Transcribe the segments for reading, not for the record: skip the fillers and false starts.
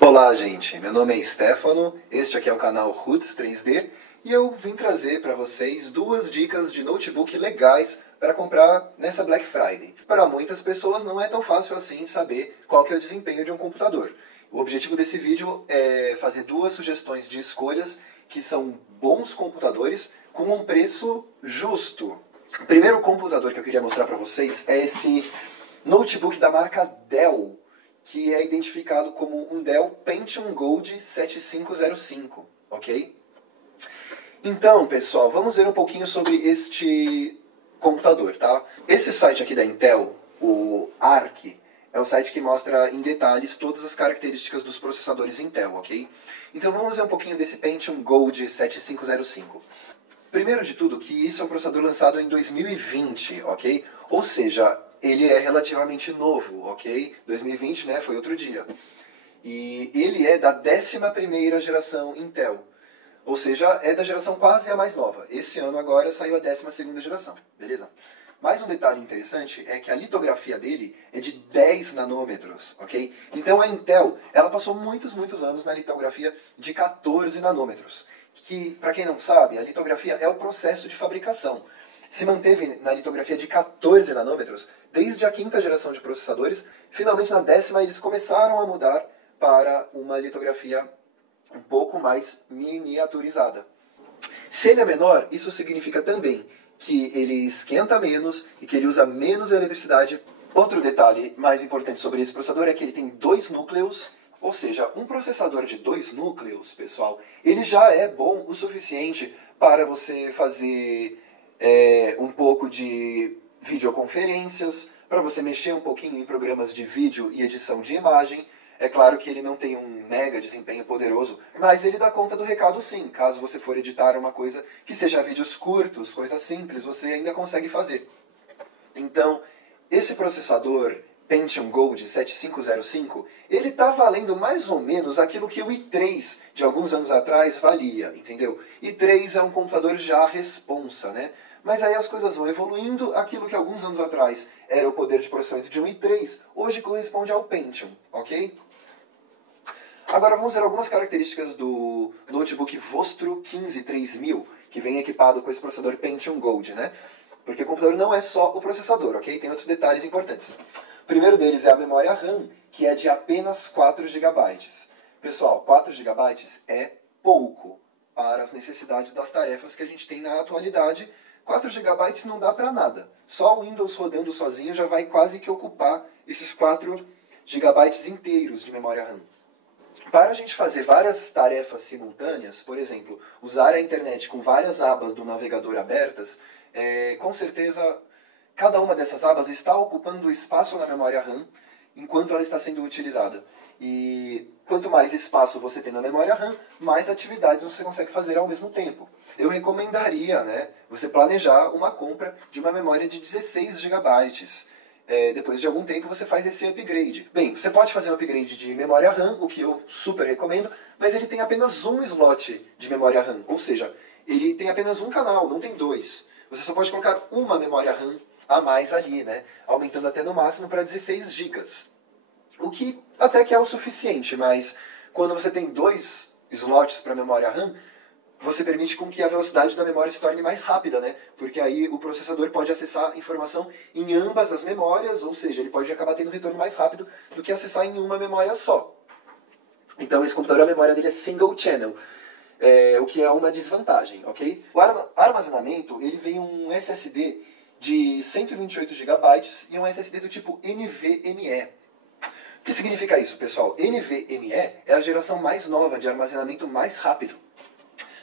Olá, gente, meu nome é Stefano, este aqui é o canal Roots 3D e eu vim trazer para vocês duas dicas de notebook legais para comprar nessa Black Friday. Para muitas pessoas não é tão fácil assim saber qual que é o desempenho de um computador. O objetivo desse vídeo é fazer duas sugestões de escolhas que são bons computadores com um preço justo. O primeiro computador que eu queria mostrar para vocês é esse notebook da marca Dell, que é identificado como um Dell Pentium Gold 7505, ok? Então, pessoal, vamos ver um pouquinho sobre este computador, tá? Esse site aqui da Intel, o ARC, é o site que mostra em detalhes todas as características dos processadores Intel, ok? Então vamos ver um pouquinho desse Pentium Gold 7505. Primeiro de tudo, que isso é um processador lançado em 2020, ok? Ou seja, ele é relativamente novo, ok? 2020, né, foi outro dia. E ele é da 11ª geração Intel. Ou seja, é da geração quase a mais nova. Esse ano agora saiu a 12ª geração, beleza? Mais um detalhe interessante é que a litografia dele é de 10 nanômetros, ok? Então a Intel, ela passou muitos anos na litografia de 14 nanômetros. Que, para quem não sabe, a litografia é o processo de fabricação. Se manteve na litografia de 14 nanômetros desde a 5ª geração de processadores. Finalmente, na 10ª, eles começaram a mudar para uma litografia um pouco mais miniaturizada. Se ele é menor, isso significa também que ele esquenta menos e que ele usa menos eletricidade. Outro detalhe mais importante sobre esse processador é que ele tem 2 núcleos. Ou seja, um processador de 2 núcleos, pessoal, ele já é bom o suficiente para você fazer um pouco de videoconferências, para você mexer um pouquinho em programas de vídeo e edição de imagem. É claro que ele não tem um mega desempenho poderoso, mas ele dá conta do recado sim. Caso você for editar uma coisa que seja vídeos curtos, coisas simples, você ainda consegue fazer. Então, esse processador Pentium Gold 7505, ele está valendo mais ou menos aquilo que o i3 de alguns anos atrás valia, entendeu? i3 é um computador já responsa, né? Mas aí as coisas vão evoluindo, aquilo que alguns anos atrás era o poder de processamento de um i3, hoje corresponde ao Pentium, ok? Agora vamos ver algumas características do notebook Vostro 153.000, que vem equipado com esse processador Pentium Gold, né? Porque o computador não é só o processador, ok? Tem outros detalhes importantes. O primeiro deles é a memória RAM, que é de apenas 4 GB. Pessoal, 4 GB é pouco para as necessidades das tarefas que a gente tem na atualidade. 4 GB não dá para nada. Só o Windows rodando sozinho já vai quase que ocupar esses 4 GB inteiros de memória RAM. Para a gente fazer várias tarefas simultâneas, por exemplo, usar a internet com várias abas do navegador abertas, com certeza cada uma dessas abas está ocupando espaço na memória RAM enquanto ela está sendo utilizada. E quanto mais espaço você tem na memória RAM, mais atividades você consegue fazer ao mesmo tempo. Eu recomendaria, né, você planejar uma compra de uma memória de 16 GB. Depois de algum tempo você faz esse upgrade. Bem, você pode fazer um upgrade de memória RAM, o que eu super recomendo, mas ele tem apenas um slot de memória RAM, ou seja, ele tem apenas um canal, não tem 2. Você só pode colocar uma memória RAM a mais ali, né? Aumentando até no máximo para 16 GB. O que até que é o suficiente, mas quando você tem 2 slots para memória RAM, você permite com que a velocidade da memória se torne mais rápida, né? Porque aí o processador pode acessar informação em ambas as memórias, ou seja, ele pode acabar tendo um retorno mais rápido do que acessar em uma memória só. Então esse computador, a memória dele é single channel, o que é uma desvantagem, ok? O armazenamento, ele vem um SSD de 128 GB e um SSD do tipo NVMe. O que significa isso, pessoal? NVMe é a geração mais nova de armazenamento mais rápido.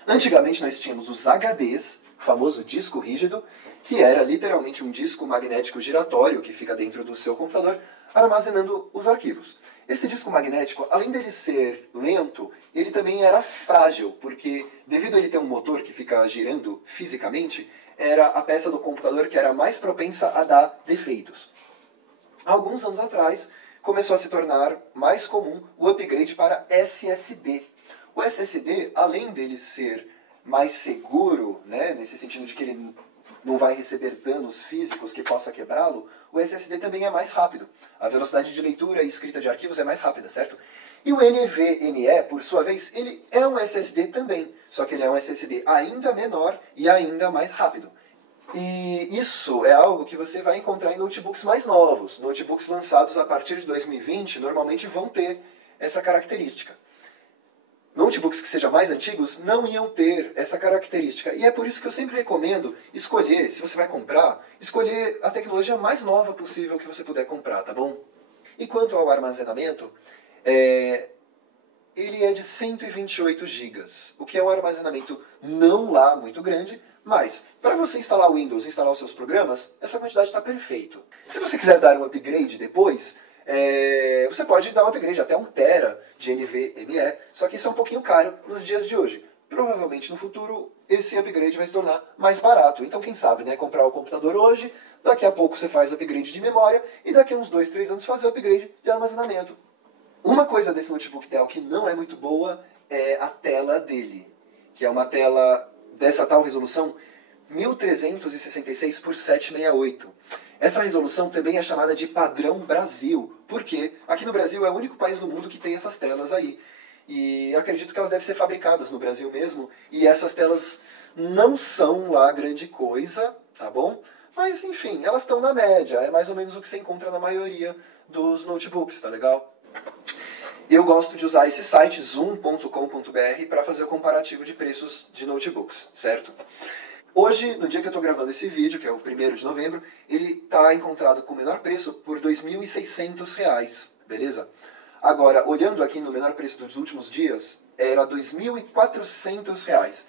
Antigamente nós tínhamos os HDs, o famoso disco rígido, que era literalmente um disco magnético giratório que fica dentro do seu computador, armazenando os arquivos. Esse disco magnético, além dele ser lento, ele também era frágil, porque devido a ele ter um motor que fica girando fisicamente, era a peça do computador que era mais propensa a dar defeitos. Alguns anos atrás, começou a se tornar mais comum o upgrade para SSD. O SSD, além dele ser mais seguro, né, nesse sentido de que ele não vai receber danos físicos que possa quebrá-lo, o SSD também é mais rápido. A velocidade de leitura e escrita de arquivos é mais rápida, certo? E o NVMe, por sua vez, ele é um SSD também, só que ele é um SSD ainda menor e ainda mais rápido. E isso é algo que você vai encontrar em notebooks mais novos. Notebooks lançados a partir de 2020 normalmente vão ter essa característica. Notebooks que sejam mais antigos não iam ter essa característica. E é por isso que eu sempre recomendo escolher, se você vai comprar, escolher a tecnologia mais nova possível que você puder comprar, tá bom? E quanto ao armazenamento, ele é de 128 GB, o que é um armazenamento não lá muito grande, mas para você instalar o Windows e instalar os seus programas, essa quantidade está perfeito. Se você quiser dar um upgrade depois, você pode dar um upgrade até 1 TB de NVMe, só que isso é um pouquinho caro nos dias de hoje. Provavelmente no futuro esse upgrade vai se tornar mais barato. Então quem sabe, né, comprar o computador hoje, daqui a pouco você faz o upgrade de memória e daqui a uns 2, 3 anos fazer o upgrade de armazenamento. Uma coisa desse notebook Dell que não é muito boa é a tela dele, que é uma tela dessa tal resolução 1366 por 768. Essa resolução também é chamada de padrão Brasil, porque aqui no Brasil é o único país do mundo que tem essas telas aí. E acredito que elas devem ser fabricadas no Brasil mesmo, e essas telas não são lá grande coisa, tá bom? Mas enfim, elas estão na média, é mais ou menos o que você encontra na maioria dos notebooks, tá legal? Eu gosto de usar esse site, zoom.com.br, para fazer o comparativo de preços de notebooks, certo? Hoje, no dia que eu estou gravando esse vídeo, que é o 1º de novembro, ele está encontrado com o menor preço por R$ 2.600, beleza? Agora, olhando aqui no menor preço dos últimos dias, era R$ 2.400.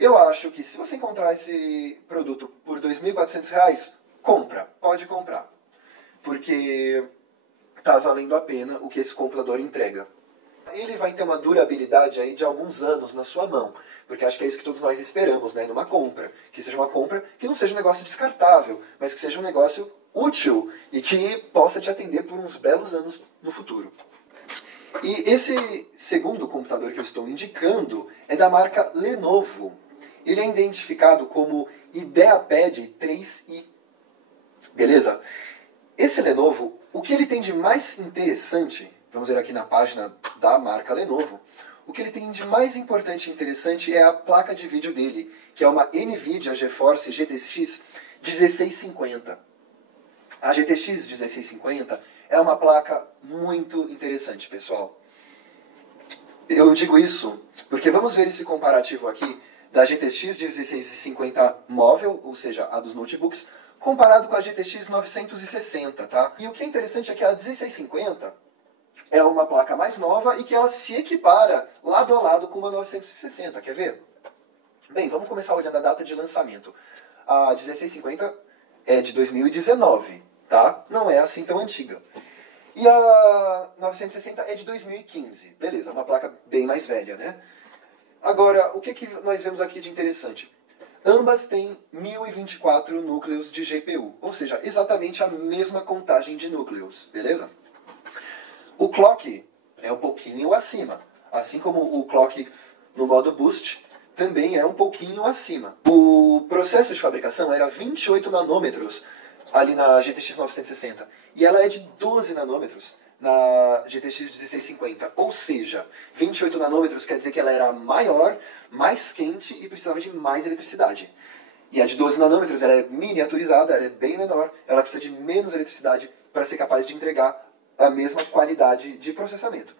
Eu acho que se você encontrar esse produto por R$ 2.400, compra, pode comprar. Porque está valendo a pena o que esse computador entrega. Ele vai ter uma durabilidade aí de alguns anos na sua mão, porque acho que é isso que todos nós esperamos, né, numa compra. Que seja uma compra que não seja um negócio descartável, mas que seja um negócio útil e que possa te atender por uns belos anos no futuro. E esse segundo computador que eu estou indicando é da marca Lenovo. Ele é identificado como IdeaPad 3i. Beleza? Esse Lenovo, o que ele tem de mais interessante, vamos ver aqui na página da marca Lenovo, o que ele tem de mais importante e interessante é a placa de vídeo dele, que é uma NVIDIA GeForce GTX 1650. A GTX 1650 é uma placa muito interessante, pessoal. Eu digo isso porque vamos ver esse comparativo aqui da GTX 1650 móvel, ou seja, a dos notebooks, comparado com a GTX 960, tá? E o que é interessante é que a 1650 é uma placa mais nova e que ela se equipara lado a lado com uma 960, quer ver? Bem, vamos começar olhando a data de lançamento. A 1650 é de 2019, tá? Não é assim tão antiga. E a 960 é de 2015. Beleza, uma placa bem mais velha, né? Agora, o que nós vemos aqui de interessante? Ambas têm 1024 núcleos de GPU, ou seja, exatamente a mesma contagem de núcleos, beleza? O clock é um pouquinho acima, assim como o clock no modo boost também é um pouquinho acima. O processo de fabricação era 28 nanômetros ali na GTX 960 e ela é de 12 nanômetros na GTX 1650, ou seja, 28 nanômetros quer dizer que ela era maior, mais quente e precisava de mais eletricidade. E a de 12 nanômetros ela é miniaturizada, ela é bem menor, ela precisa de menos eletricidade para ser capaz de entregar a mesma qualidade de processamento.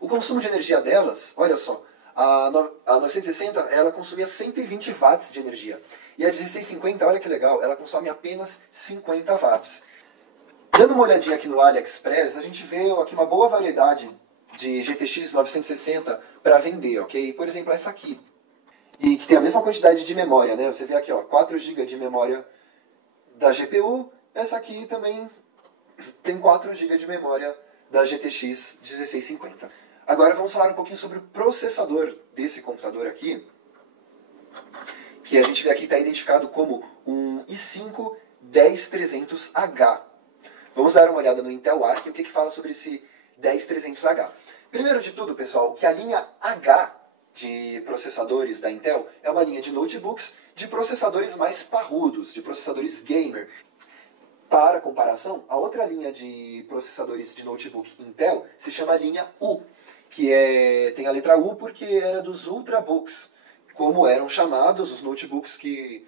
O consumo de energia delas, olha só, a 960 ela consumia 120 watts de energia e a 1650, olha que legal, ela consome apenas 50 watts. Dando uma olhadinha aqui no AliExpress, a gente vê aqui uma boa variedade de GTX 960 para vender, ok? Por exemplo, essa aqui. E que tem a mesma quantidade de memória, né? Você vê aqui, ó, 4 GB de memória da GPU. Essa aqui também tem 4 GB de memória da GTX 1650. Agora vamos falar um pouquinho sobre o processador desse computador aqui, que a gente vê aqui está identificado como um i5 10300H. Vamos dar uma olhada no Intel Arc e o que fala sobre esse 10300H. Primeiro de tudo, pessoal, que a linha H de processadores da Intel é uma linha de notebooks de processadores mais parrudos, de processadores gamer. Para comparação, a outra linha de processadores de notebook Intel se chama linha U, que tem a letra U porque era dos Ultrabooks, como eram chamados os notebooks que,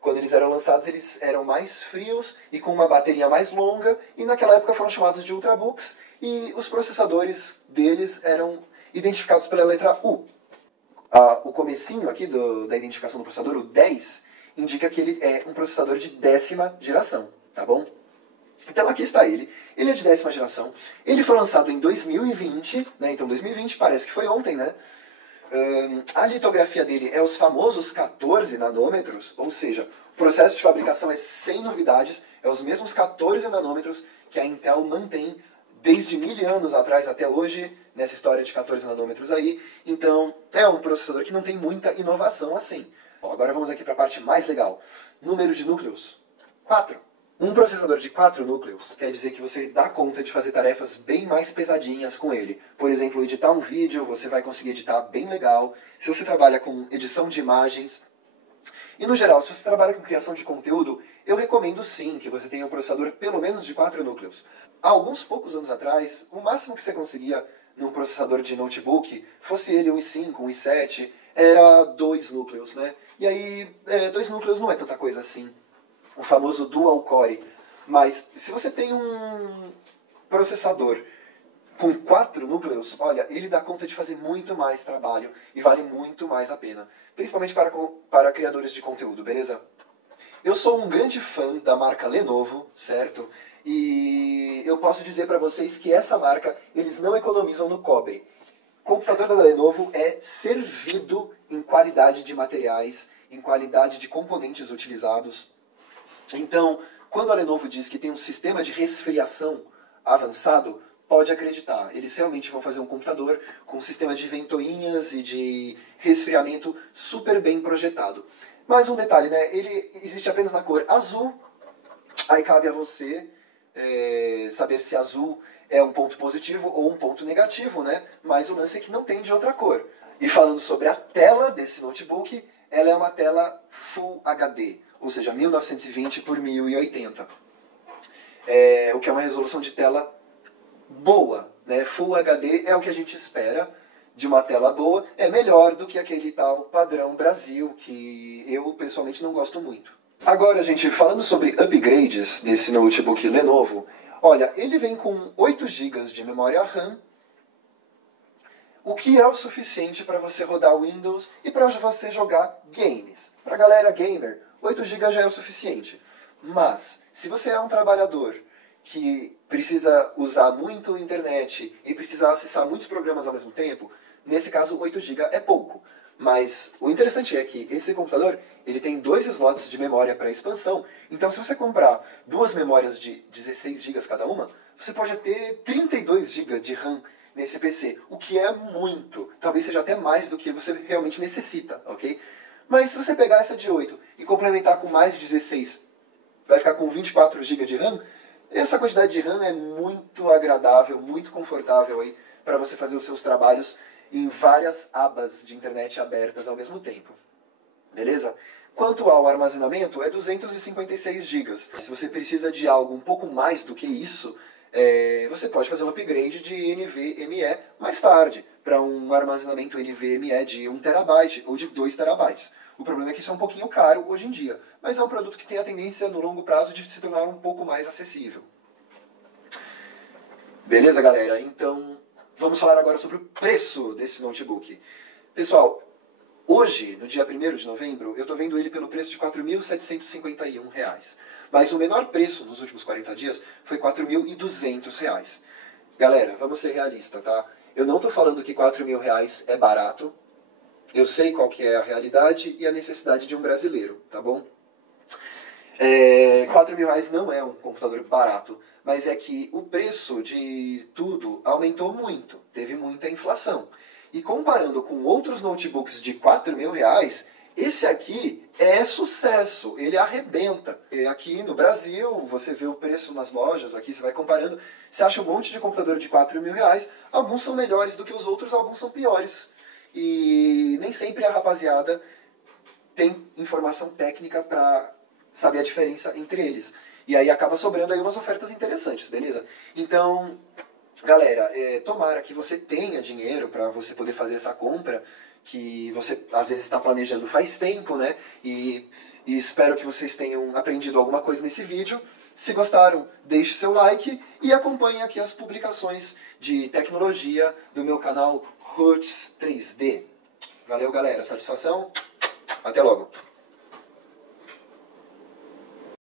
quando eles eram lançados, eles eram mais frios e com uma bateria mais longa, e naquela época foram chamados de Ultrabooks, e os processadores deles eram identificados pela letra U. O comecinho aqui da identificação do processador, o 10, indica que ele é um processador de 10ª geração, tá bom? Então aqui está ele. Ele é de 10ª geração. Ele foi lançado em 2020, né? Então 2020 parece que foi ontem, né? A litografia dele é os famosos 14 nanômetros, ou seja, o processo de fabricação é sem novidades, é os mesmos 14 nanômetros que a Intel mantém desde 1000 anos atrás até hoje, nessa história de 14 nanômetros aí. Então é um processador que não tem muita inovação assim. Bom, agora vamos aqui para a parte mais legal. Número de núcleos: 4. Um processador de 4 núcleos quer dizer que você dá conta de fazer tarefas bem mais pesadinhas com ele. Por exemplo, editar um vídeo, você vai conseguir editar bem legal. Se você trabalha com edição de imagens. E no geral, se você trabalha com criação de conteúdo, eu recomendo sim que você tenha um processador pelo menos de 4 núcleos. Há alguns poucos anos atrás, o máximo que você conseguia num processador de notebook, fosse ele um i5, um i7, era 2 núcleos, né? E aí, 2 núcleos não é tanta coisa assim. O famoso dual core. Mas se você tem um processador com 4 núcleos, olha, ele dá conta de fazer muito mais trabalho e vale muito mais a pena. Principalmente para criadores de conteúdo, beleza? Eu sou um grande fã da marca Lenovo, certo? E eu posso dizer para vocês que essa marca, eles não economizam no cobre. O computador da Lenovo é servido em qualidade de materiais, em qualidade de componentes utilizados. Então, quando a Lenovo diz que tem um sistema de resfriação avançado, pode acreditar, eles realmente vão fazer um computador com um sistema de ventoinhas e de resfriamento super bem projetado. Mas um detalhe, né? Ele existe apenas na cor azul, aí cabe a você saber se azul é um ponto positivo ou um ponto negativo, né? Mas o lance é que não tem de outra cor. E falando sobre a tela desse notebook, ela é uma tela Full HD, ou seja, 1920 por 1080. O que é uma resolução de tela boa, né? Full HD é o que a gente espera de uma tela boa, é melhor do que aquele tal padrão Brasil, que eu pessoalmente não gosto muito. Agora, gente, falando sobre upgrades desse notebook Lenovo, olha, ele vem com 8 GB de memória RAM, o que é o suficiente para você rodar Windows e para você jogar games. Para a galera gamer, 8 GB já é o suficiente. Mas, se você é um trabalhador que precisa usar muito a internet e precisa acessar muitos programas ao mesmo tempo, nesse caso 8 GB é pouco. Mas o interessante é que esse computador ele tem 2 slots de memória para expansão. Então, se você comprar 2 memórias de 16 GB cada uma, você pode ter 32 GB de RAM nesse PC, o que é muito. Talvez seja até mais do que você realmente necessita, ok? Mas se você pegar essa de 8 e complementar com mais de 16, vai ficar com 24 GB de RAM. Essa quantidade de RAM é muito agradável, muito confortável aí para você fazer os seus trabalhos em várias abas de internet abertas ao mesmo tempo. Beleza? Quanto ao armazenamento, é 256 GB. Se você precisa de algo um pouco mais do que isso, você pode fazer um upgrade de NVMe mais tarde, para um armazenamento NVMe de 1 TB ou de 2 TB. O problema é que isso é um pouquinho caro hoje em dia, mas é um produto que tem a tendência no longo prazo de se tornar um pouco mais acessível. Beleza, galera? Então, vamos falar agora sobre o preço desse notebook. Pessoal, hoje, no dia 1º de novembro, eu estou vendo ele pelo preço de R$ 4.751. Mas o menor preço nos últimos 40 dias foi R$ 4.200. Galera, vamos ser realistas, tá? Eu não estou falando que R$ 4.000 é barato. Eu sei qual que é a realidade e a necessidade de um brasileiro, tá bom? R$ 4.000 não é um computador barato, mas é que o preço de tudo aumentou muito, teve muita inflação. E comparando com outros notebooks de R$ 4.000, esse aqui é sucesso, ele arrebenta. E aqui no Brasil, você vê o preço nas lojas, aqui você vai comparando, você acha um monte de computador de R$ 4.000, alguns são melhores do que os outros, alguns são piores. E nem sempre a rapaziada tem informação técnica para saber a diferença entre eles. E aí acaba sobrando aí umas ofertas interessantes, beleza? Então, galera, tomara que você tenha dinheiro para você poder fazer essa compra, que você às vezes está planejando faz tempo, né? E espero que vocês tenham aprendido alguma coisa nesse vídeo. Se gostaram, deixe seu like e acompanhe aqui as publicações de tecnologia do meu canal Roots 3D. Valeu, galera. Satisfação? Até logo.